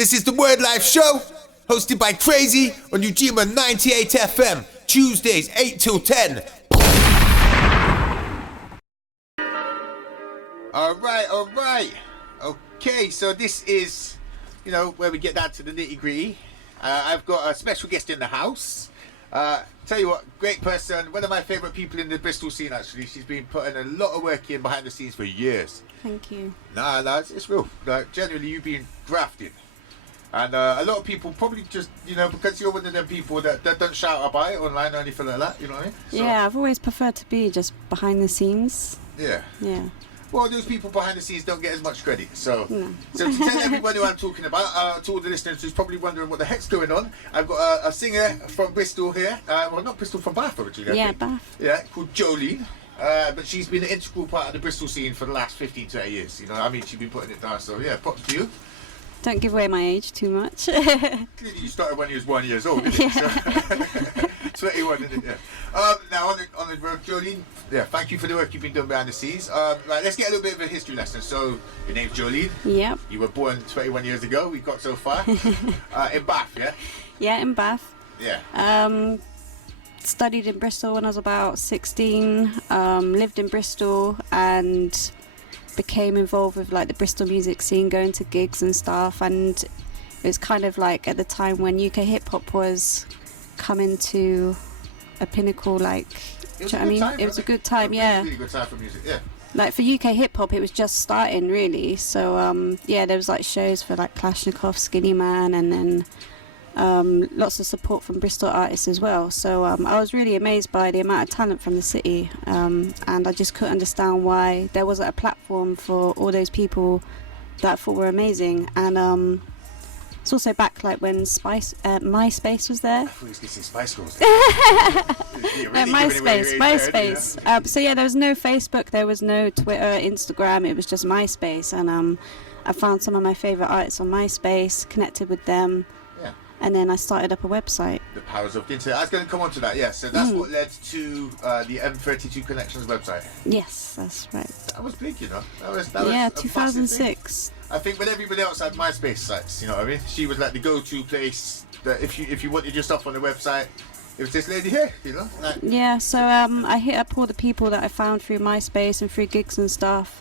This is the Wordlife Show, hosted by Krazy on Ujima 98 FM, Tuesdays 8 till 10. All right. Okay, so this is, where we get down to the nitty-gritty. I've got a special guest in the house. Tell you what, great person, one of my favourite people in the Bristol scene actually. She's been putting a lot of work in behind the scenes for years. Thank you. Nah, it's real. Generally, you've been grafting. And a lot of people probably just, because you're one of them people that don't shout about it online or anything like that, you know what I mean? So, yeah, I've always preferred to be just behind the scenes. Yeah. Yeah. Well, those people behind the scenes don't get as much credit. So, No. So to tell everybody what I'm talking about, to all the listeners who's probably wondering what the heck's going on, I've got a singer from Bristol here. Well, not Bristol, from Bath originally. Yeah, Bath. Yeah, called Jolene. But she's been an integral part of the Bristol scene for the last 15, 20 years. She's been putting it down. So, yeah, props to you. Don't give away my age too much. Clearly, you started when you was 1 year old, didn't you? Yeah. So, 21, isn't it? Yeah. Now, on the road, Jolene, thank you for the work you've been doing behind the scenes. Right, let's get a little bit of a history lesson. So, your name's Jolene. Yep. You were born 21 years ago. We got so far. In Bath, yeah? Yeah, in Bath. Yeah. Studied in Bristol when I was about 16. Lived in Bristol and became involved with like the Bristol music scene, going to gigs and stuff. And it was kind of like at the time when UK hip hop was coming to a pinnacle, like, do you know what I mean? It was a good time, yeah. Really good time for music, yeah. Like for UK hip hop, it was just starting really. So there was like shows for like Kalashnikov, Skinny Man, and then lots of support from Bristol artists as well. So I was really amazed by the amount of talent from the city, and I just couldn't understand why there wasn't a platform for all those people that I thought were amazing. And it's also back like when MySpace was there. I thought he was going to say Spice Girls. MySpace. So yeah, there was no Facebook, there was no Twitter, Instagram. It was just MySpace, and I found some of my favourite artists on MySpace, connected with them. Yeah. And then I started up a website. The powers of the internet. I was going to come on to that, yeah. So that's what led to the M32 Connections website. Yes, that's right. That was big, That was 2006. I think when everybody else had MySpace sites, you know what I mean? She was like the go-to place that if you wanted your stuff on the website, it was this lady here, Like, yeah, so I hit up all the people that I found through MySpace and through gigs and stuff.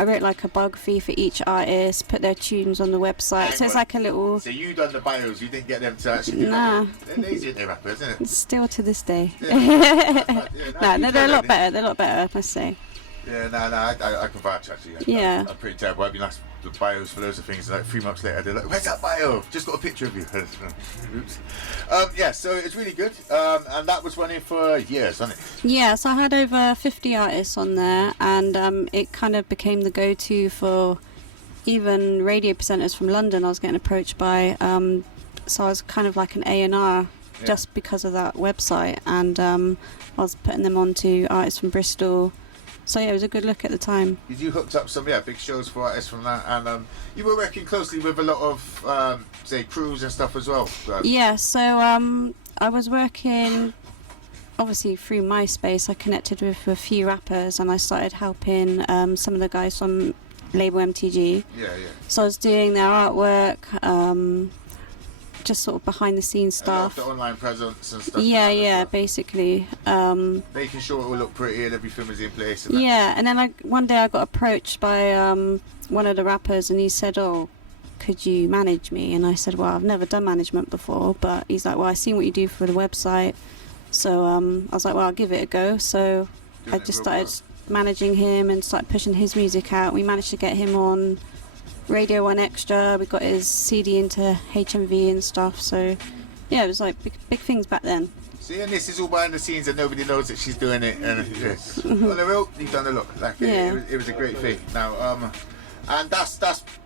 I wrote like a biography for each artist, put their tunes on the website. So it's like a little... So you done the bios, you didn't get them to actually do Nah. that? They're lazy, they're rappers, isn't it? Still to this day. Yeah. No, they're a lot better. They're a lot better, I must say. Yeah, I can vouch actually. Yeah. I'm pretty terrible. I've been asked the bios for loads of things, and like 3 months later, they're like, "Where's that bio? Just got a picture of you." Oops. So it's really good, and that was running for years, wasn't it? Yeah, so I had over 50 artists on there, and it kind of became the go-to for even radio presenters from London. I was getting approached by, so I was kind of like an A&R just because of that website, and I was putting them on to artists from Bristol. So yeah, it was a good look at the time. You hooked up some big shows for artists from that, and you were working closely with a lot of say crews and stuff as well. Yeah, so I was working obviously through MySpace. I connected with a few rappers, and I started helping some of the guys from label MTG. Yeah. So I was doing their artwork, just sort of behind the scenes stuff. The online presence and stuff. Yeah, basically. Making sure it will look pretty and everything was in place. And then one day I got approached by one of the rappers, and he said, "Oh, could you manage me?" And I said, "Well, I've never done management before," but he's like, "Well, I seen what you do for the website." So I was like, "Well, I'll give it a go." So I just started managing him and started pushing his music out. We managed to get him on Radio 1 Extra. We got his CD into HMV and stuff. So yeah, it was like big things back then. See, and this is all behind the scenes, and nobody knows that she's doing it. And on the real, you've done a look. It was a great thing. Now, and that's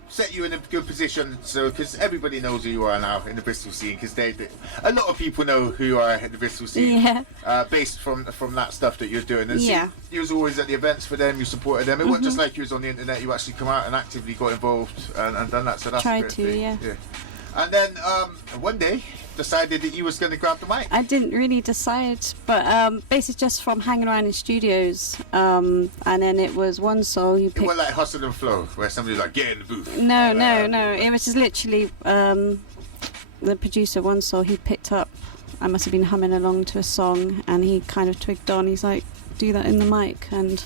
set you in a good position. So, because everybody knows who you are now in the Bristol scene, because a lot of people know who you are in the Bristol scene. Yeah. Based from that stuff that you're doing. And yeah. You was always at the events for them. You supported them. It wasn't just like you was on the internet. You actually come out and actively got involved and done that. So that's Tried a great thing. Yeah. And then one day decided that you was going to grab the mic. I didn't really decide, but basically just from hanging around in studios, and then it was one soul you It picked. was like Hustle and Flow, where somebody's like, get in the booth. No. It was just literally the producer, one soul, he picked up. I must have been humming along to a song, and he kind of twigged on. He's like, do that in the mic, and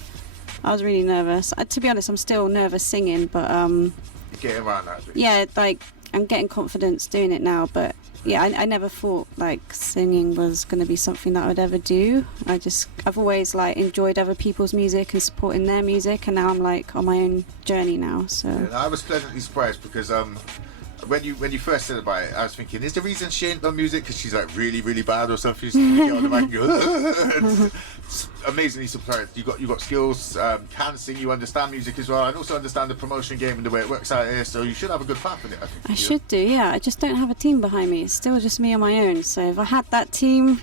I was really nervous. To be honest, I'm still nervous singing, but You get around that bit. yeah, like I'm getting confidence doing it now. But yeah, I never thought like singing was going to be something that I would ever do. I've always like enjoyed other people's music and supporting their music, and now I'm like on my own journey now. So Yeah, I was pleasantly surprised because when you first said about it, I was thinking, is the reason she ain't done music because she's like really, really bad or something? She's get on the mic and go, It's amazingly surprised. You got skills, can sing, you understand music as well, and also understand the promotion game and the way it works out here. So you should have a good path in it, I think. I should do, yeah. I just don't have a team behind me. It's still just me on my own. So if I had that team,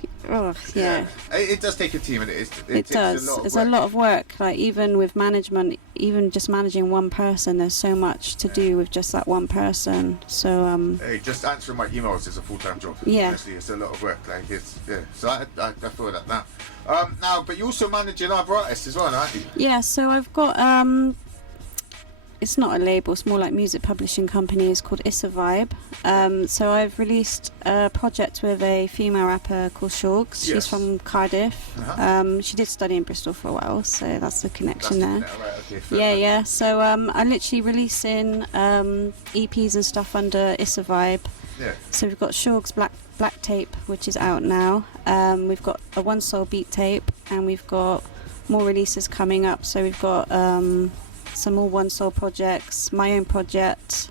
yeah. It does take a team, and it It does. It's a lot of work. Like even with management, even just managing one person, there's so much to do with just that one person. So Hey, just answering my emails is a full-time job. Yeah. Honestly, it's a lot of work. Like it's So I feel that now. Now, but you also managing other artists as well, aren't you? yeah. So I've got it's not a label. It's more like music publishing company. It's called Issa Vibe. So I've released a project with a female rapper called Shorgs. She's Yes. from Cardiff. Uh-huh. She did study in Bristol for a while, so that's the connection there. Right, okay, fair Yeah, enough. yeah. So I'm literally releasing EPs and stuff under Issa Vibe. Yeah. So we've got Shorg's Black Tape, which is out now. We've got a One Soul Beat Tape, and we've got more releases coming up. So we've got some more One Soul projects, my own project,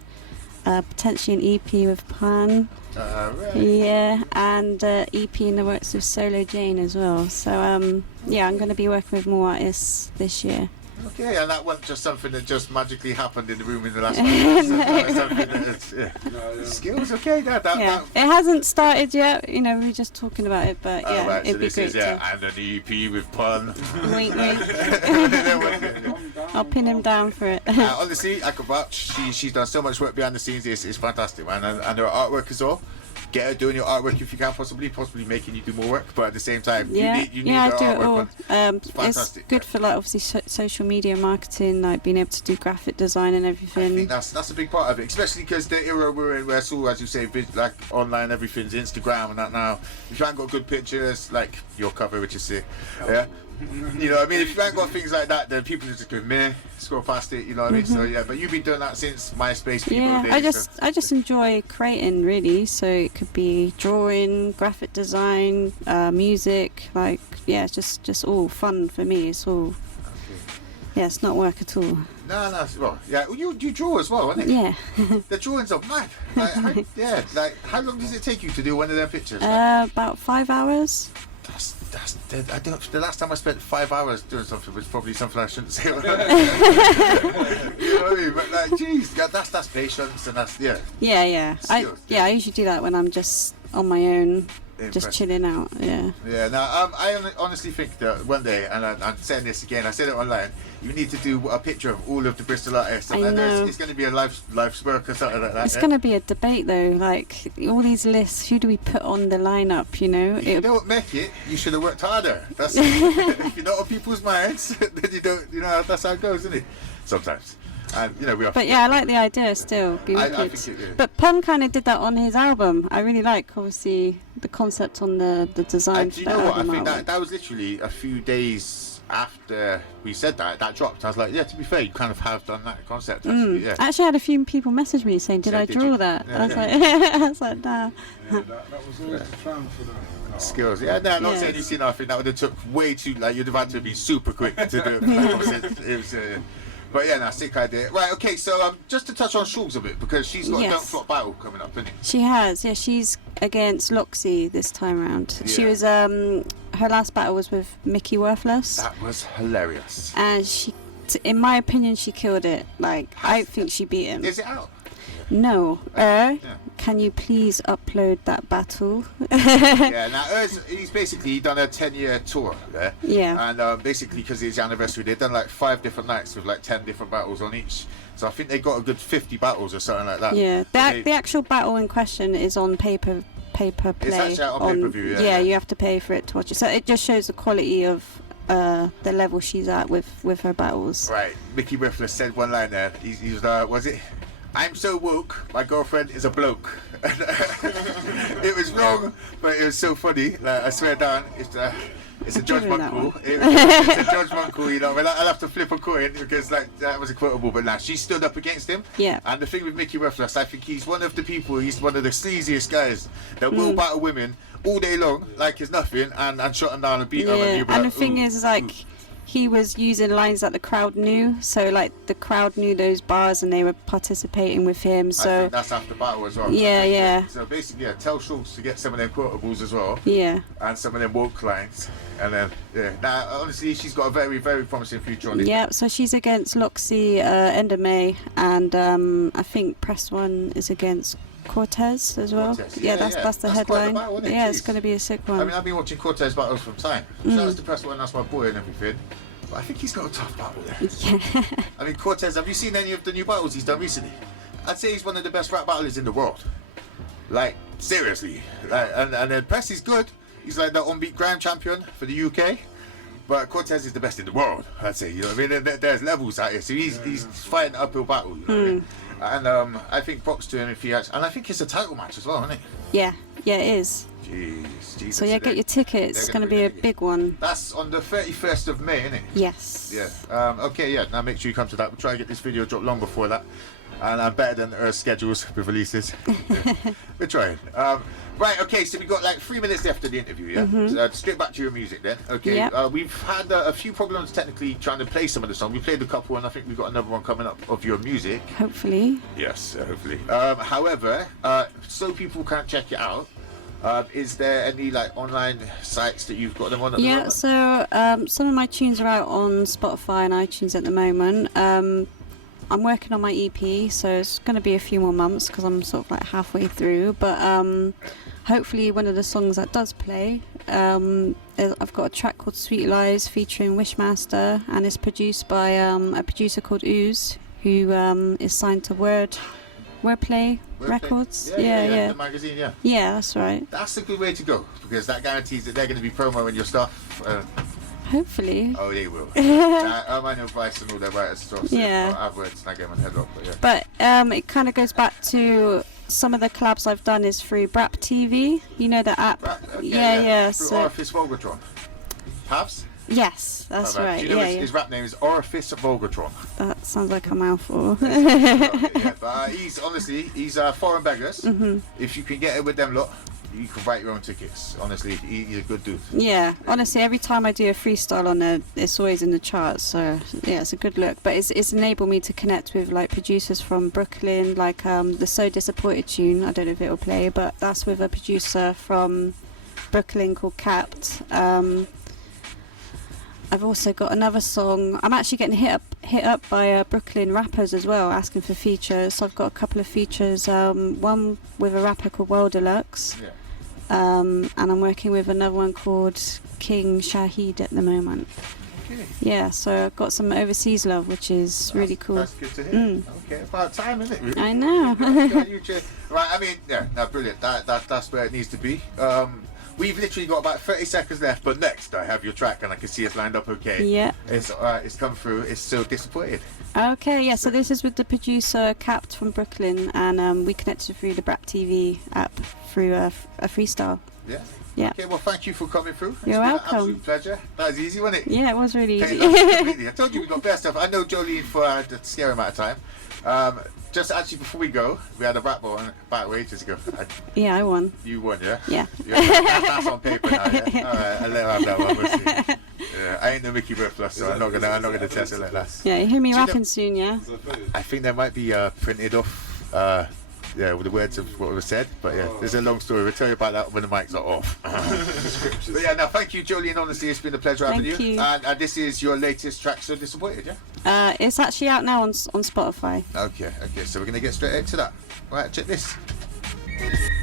potentially an EP with Pan. Right. Yeah, and EP in the works with Solo Jane as well. So yeah, I'm going to be working with more artists this year. Okay, and that wasn't just something that just magically happened in the room in the last 5 minutes. Something that skills, okay, that Yeah, it hasn't started yet. You know, we were just talking about it, but yeah, right, it'd so be this great is to. and an EP with Pun. Wink, wink. I'll pin him down for it. Honestly, I could vouch. She's done so much work behind the scenes. It's fantastic, man, and her artwork as well. Get her doing your artwork if you can, possibly making you do more work, but at the same time, Yeah, you need I her do it artwork. all. It's fantastic. It's good for like obviously social media marketing, like being able to do graphic design and I everything. think that's a big part of it, especially because the era we're in, where it's all, as you say, like online, everything's Instagram and that now. If you haven't got good pictures, like your cover, which is sick, yeah. You know what I mean? If you ain't got things like that, then people just go meh, scroll past it. You know what I mean? So yeah, but you've been doing that since MySpace. People Yeah, days, I just enjoy creating really. So it could be drawing, graphic design, music. Like yeah, it's just all fun for me. It's all yeah, it's not work at all. No, well, yeah, you draw as well, isn't it? Yeah. The drawings are mad. Like, how long does it take you to do one of their pictures? About 5 hours. That's dead. The last time I spent 5 hours doing something was probably something I shouldn't say. You know what I mean? But like, geez, that's patience, and that's Yeah. Skills, I usually do that when I'm just on my own, just Impressive. chilling out. Yeah. Yeah. Now, I honestly think that one day, and I'm saying this again, I said it online. You need to do a picture of all of the Bristol artists, and I know. it's going to be a life's work or something like that. It's going to be a debate though, like all these lists, who do we put on the lineup, you know? If you don't make it, you should have worked harder. That's if you're not on people's minds, then you don't. You know, that's how it goes, isn't it? Sometimes, and you know we have. But yeah, I like the idea still. Be I wicked. think it, yeah. But Pun kind of did that on his album. I really like, obviously, the concept on the design And for do you the know what? I album think art. that was literally a few days after we said that dropped. I was like, yeah, to be fair, you kind of have done that concept. Actually, yeah. I actually had a few people message me saying, "Did I Did draw you?" that?" Yeah, I was yeah. like, "I was like, nah." Yeah, that was always the plan for them. Skills. Yeah, no, I'm not Yeah. saying you've seen nothing. That would have took way too. Like you'd have had to be super quick to do it. It was. But yeah, sick idea. Right, okay. So just to touch on Shorgs a bit, because she's got a Yes. Don't Flop battle coming up, isn't it? She has, yeah. She's against Loxy this time round. She Yeah. was her last battle was with Mickey Worthless, That was hilarious. and she, in my opinion, she killed it. Like I think she beat him. Is it out? No, Yeah. can you please upload that battle? Yeah, now he's basically done a 10-year tour, Yeah. And basically because it's his anniversary, they've done like 5 different nights with like 10 different battles on each. So I think they got a good 50 battles or something like that. Yeah, the actual battle in question is on pay-per-play. It's actually out on pay-per-view, yeah, you have to pay for it to watch it. So it just shows the quality of the level she's at with her battles. Right, Mickey Riffler said one line there. He was it? I'm so woke, my girlfriend is a bloke. It was wrong, but it was so funny. Like, I swear down, it's a judgment call. It's a judgment call, you know. I'll have to flip a coin because like that was a quotable. But now she stood up against him. Yeah. And the thing with Mickey Ruffles, I think he's one of the people. He's one of the sleaziest guys that will battle women all day long, like it's nothing, and shut them down and beat them. And the thing is, like, he was using lines that the crowd knew. So like the crowd knew those bars and they were participating with him. So I think that's after battle as well. Yeah, yeah. So basically, tell Schultz to get some of them quotables as well. Yeah. And some of them woke lines. And then, yeah. Now, honestly, she's got a very, very promising future on it. Yeah, so she's against Loxy end of May, and I think Press One is against Cortez as well. Cortez. Yeah, that's the headline. Battle, isn't it? Yeah, Jeez. it's going to be a sick one. I mean, I've been watching Cortez battles from time. Shout out to Press One, that's my boy and everything. But I think he's got a tough battle there. Yeah. I mean, Cortez, have you seen any of the new battles he's done recently? I'd say he's one of the best rap battlers in the world. Like, seriously. Like, and then Press is good. He's like the unbeat grand champion for the UK. But Cortez is the best in the world, I'd say. You know what I mean? There's levels out here. So he's fighting an uphill battle. You know what I mean? And I think props to him if he has. And I think it's a title match as well, isn't it? Yeah, it is. Jesus. So yeah, get your tickets. It's going to be a big one. That's on the 31st of May, isn't it? Yes. Yeah. Okay, yeah. Now make sure you come to that. We'll try and get this video dropped long before that. And I'm better than her schedules with releases. We're trying. Right, okay, so we've got like 3 minutes left of the interview, yeah? So, straight back to your music then. Okay, Yep. We've had a few problems technically trying to play some of the songs. We played a couple and I think we've got another one coming up of your music. Hopefully. Yes, hopefully. However, so people can check it out, is there any like online sites that you've got them on at the Yeah, moment? so some of my tunes are out on Spotify and iTunes at the moment. I'm working on my EP, so it's going to be a few more months because I'm sort of like halfway through. But hopefully one of the songs that does play, I've got a track called Sweet Lies featuring Wishmaster, and it's produced by a producer called Ooze, who is signed to Wordplay Records. Yeah. The magazine, yeah. Yeah, that's right. That's a good way to go because that guarantees that they're going to be promoting your stuff. Hopefully. Oh, they will. I know Bryce and all their writers stuff. So Yeah. I've words and I get my head up, but yeah. But it kind of goes back to some of the collabs I've done is through Brap TV. You know the app? Yeah. Through So Orifice Volgatron. Pavs? yes, that's right. Do you know Yeah, his rap name is Orifice Volgatron? that sounds like a mouthful. Yeah, but he's foreign beggars. If you can get it with them lot, you can write your own tickets. Honestly, he's a good dude. Yeah, honestly, every time I do a freestyle on there, it's always in the charts. So yeah, it's a good look. But it's enabled me to connect with like producers from Brooklyn, like the So Disappointed tune. I don't know if it'll play, but that's with a producer from Brooklyn called Capped. I've also got another song. I'm actually getting hit up by Brooklyn rappers as well, asking for features. So I've got a couple of features. One with a rapper called Well Deluxe. Yeah. And I'm working with another one called King Shahid at the moment. Okay. Yeah, so I've got some overseas love, which is really cool. That's good to hear. Okay, about time, isn't it? Really? I know. Right, I mean, yeah, no, brilliant. That's where it needs to be. We've literally got about 30 seconds left, but next I have your track and I can see it's lined up okay. Yeah. It's come through. It's So Disappointed. Okay, yeah, so this is with the producer Capped from Brooklyn, and we connected through the Brap TV app through a freestyle. Yeah. Yeah. Okay, well, thank you for coming through. You're It's been welcome. An absolute pleasure. That was easy, wasn't it? Yeah, it was really Okay, easy. completely. I told you we got better stuff. I know Jolene for a scary amount of time. Just actually before we go, we had a rap battle ages ago. Yeah, I won. You won, yeah? Yeah. That's on paper now, yeah? Alright, I'll let her have that one, we'll see. Yeah, I ain't no Mickey Riffler, so I'm not gonna test it like that. Yeah, you hear me Do you know- rapping soon, yeah? I think there might be printed off with the words of what was said, but yeah, there's a long story. We'll tell you about that when the mics are off. But yeah, no, thank you, Jolene. Honestly, it's been a pleasure having Thank you. And this is your latest track, So Disappointed, yeah? It's actually out now on Spotify. Okay, so we're gonna get straight into that. Right, check this. it.